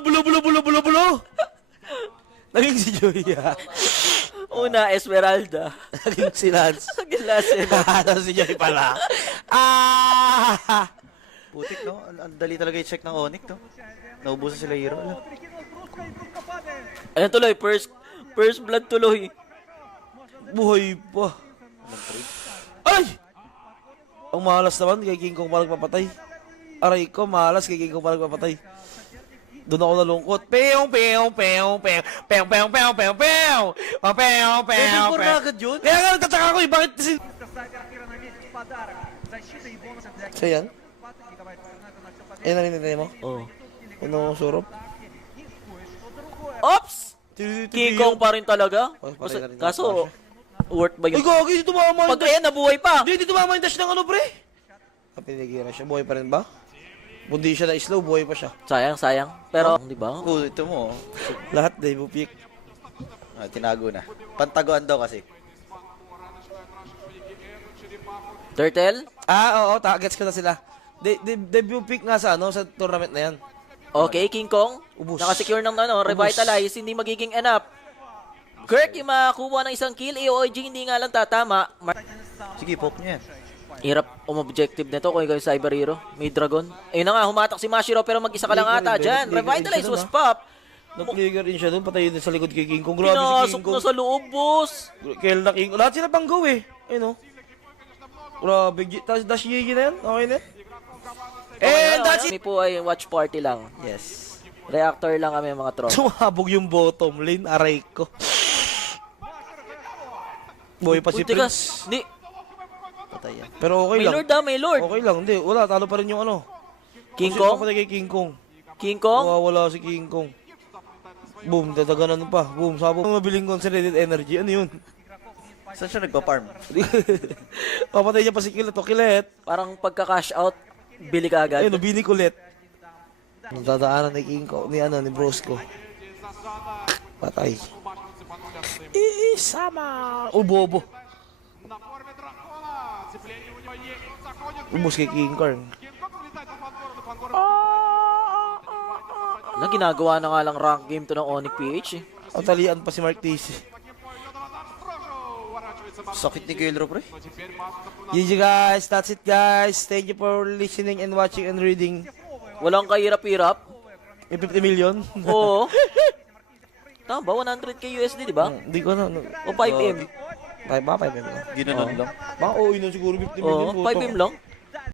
Bulo. Naging si Joya. Una, Esmeralda. Naging si Lance. Naging Lassen. Tapos si Joy pala. Putik, no? Ang dali talaga i-check ng Onyx, no? Naubusan sila hero. Ayan tuloy, first blood tuloy. Buhay pa. Ay! Ang malas naman kay King Kong pa nagpapatay. Aray ko, malas kay King Kong pa nagpapatay. Doon ako nalungkot. Pew. Level 4 na agad yun? Kaya nga nagtataka ko eh, bakit si... So yan? Ayan na rin mo? Oh. Ano surop? Ops! King Kong pa rin talaga. Patay na rin Kaso, worth ba Ay, yun? gagi, hindi tumama yung Pag ayan, nabuhay pa. Hindi tumama yung dash ng ano, pre. Pinigilan siya. Buhay pa rin ba? Bundi siya na slow, buhay pa siya. Sayang. Pero, di ba? Oh, ito mo. Lahat day, bupik. Tinago na. Pantaguan daw kasi. Turtle? Oo, gets ko na sila. Debut pick nga sa sa tournament na yan. Okay, King Kong. Ubus. Nakasecure ng revitalize, hindi magiging enough. Kirk, yung makakuha ng isang kill, AOG hindi nga lang tatama. Sige, poke niya yan. Hirap objective nito kung ikaw yung Cyber Hero. May Dragon. Ayun na nga, humatak si Mashiro pero mag-isa ka lang ata dyan. Revitalize was pop. Nag-trigger din siya doon, patay din sa likod kay King Kong. Grabe si Pinasok King Kong. na sa loob, boss. Kel na King Kong. Lahat sila pang go eh. Ayun o. Grabe. Dash Yigi na yan. Okay na. And that's it. Kami po ay watch party lang. Yes. Reactor lang kami mga troll. Sumabog yung bottom lane. Aray ko. Boy pa si Prince. Hindi. Patay yan. Pero okay May lang. Lord may Lord. Okay lang. Hindi. Wala. Talo pa rin yung ano. King Kasi Kong? papatay kay King Kong. King Kong? Wala si King Kong. Boom. Dadaganan pa. Boom. Sabog. Mabiling concentrated energy. Ano yun? Saan siya nagpa-farm? Papatay niya pa si Kilet. O Kilet. Parang pagka-cash out, bili ka agad. Ayun, bini kulit. Dadaanan ni King Kong, ni Brosco. Patay. Isama! Bobo. Ubus kay King Kong. Wala, ginagawa na nga lang rank game to ng Onyx PH eh. Ang talian pa si Mark Tisi. Sakit ni Kailro, pre. GG guys, that's it guys. Thank you for listening and watching and reading. Walang kahirap-hirap. May 50 million? Oo. Tama ba? 100k USD, di ba? Hindi ko na. O 5M? 5M lang. Ginanon lang. Baka oo yun na siguro 50 million. Oo, 5M lang.